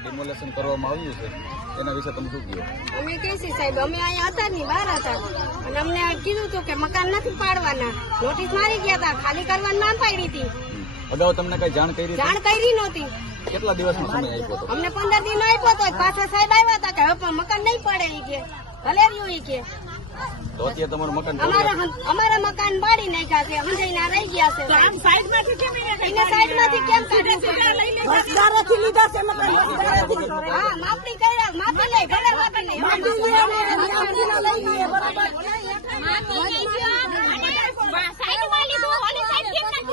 Demolition કરવામાં આવ્યું છે એના વિશે તમે શું કહો? અમે કહીશું સાહેબ, અમે અહીંયા હતા ની બહાર હતા અને અમને કીધું હતું કે મકાન નથી પાડવાના, નોટિસ મારી ગયા હતા, ખાલી કરવાની ના પાડી હતી. અગાઉ તમને કઈ જાણ કરી? જાણ કરી નહોતી. કેટલા દિવસનો સમય આપ્યો હતો? અમને 15 દિન આપ્યો હતો. પાછા સાહેબ આવ્યા હતા કે હવે પણ મકાન નહીં પડે ઈ કે ભલે રહ્યું ઈ કે. તો અત્યારે તમારું મકાન અમારા મકાન બાળી નાખ્યા છે, હંજાઈના રહી ગયા છે. સાઈડમાંથી કેમ કાઢે છે? મતદારોથી લીધા છે મકાન. હા, માપણી કર્યા, માપી લઈ, ભલે માપી લઈ. સાઈડમાં લીધું અને સાઈડ કેમ નથી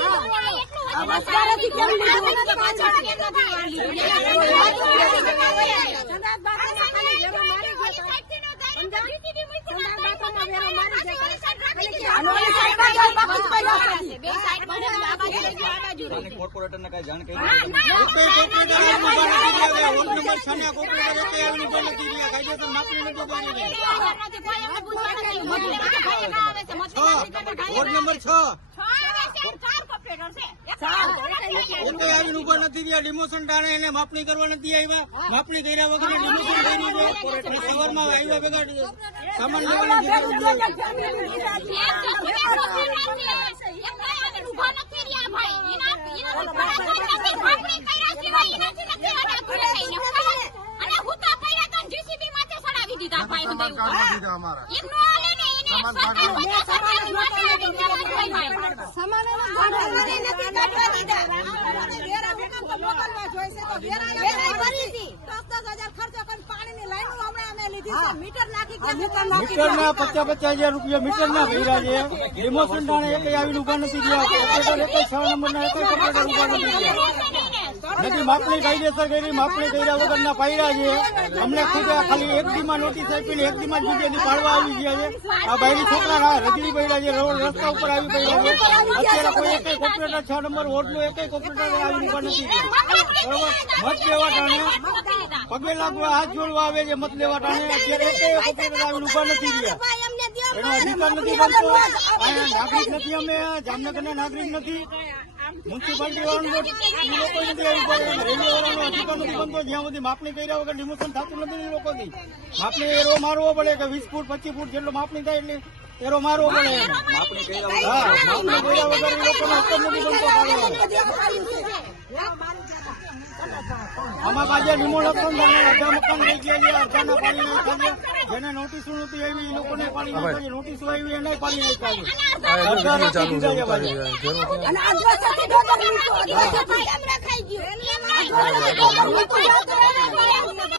મતદારોથી કેમ લીધું? પાછળ કેમ કોર્પોરેટર ને કઈ જાણ કરી? વોર્ડ નંબર 6 આવીને ઉભા નથી રહ્યા. ડિમોશન ટાણે એને માપણી કરવા નથી આવ્યા. માપણી કર્યા વગર ડિમોશન કર્યું છે. સવારમાં આવ્યા ભેગા સામાન લેવાની મીટર ના 50,000 રૂપિયા મીટર ના ભર્યા છે. ડિમોશન ટાણે એક આવીને ઉભા નથી રહ્યા. ઓપરેટર એક 6 નંબર ના એક ઓપરેટર ઉભા નથી રહ્યા. નથી માપણી કાયદેસર કરી, માપણી કર્યા વગર ના પાડ્યા છે. અમને ખુદ ખાલી એક દીમાં નોટિસ આપીને એક દીમાં જુદી પાડવા આવી ગયા છે. આ ભાઈ છોકરા રગડી પડ્યા છે, રસ્તા ઉપર આવી પડ્યા છે. અત્યારે કોઈ એક ઓપરેટર 6 નંબર વોર્ડ નો એક ઓપરેટર આવી ઉભા નથી રહ્યા. બરોબર, મત લેવા ટાણે પગે લાગવા હાથ જોડવા આવે છે. મત લેવા ટાણે અત્યારે એક ઓપરેટર આવીને ઉભા નથી રહ્યા. એનો અધિકાર નથી બનતો. નાગરિક નથી, અમે જામનગર ના નાગરિક નથી. મ્યુનિસિપાલિટી વાળાનો લોકો નથી આવી પડે. રેલવે વાળાનો અધિકાર નથી બનતો. જ્યાં સુધી માપણી કર્યા વગર ડિમોશન થતું નથી એ લોકોથી. માપણી એરો મારવો પડે કે 20 ફૂટ 25 ફૂટ જેટલો માપણી થાય એટલે એરો મારવો પડે. માપણી કર્યા વગર માપણી કર્યા વગર એ લોકોનો હક જ નથી બનતો. આમાં પાછા ડિમોલેશન અડધા મકાન થઈ ગયા છે, અડધાના પાડી નાખ્યા છે. જેને નોટિસો નથી આવી એ લોકોને પાડી નાખ્યા છે. નોટિસો આવી એને પાડી નાખ્યા છે.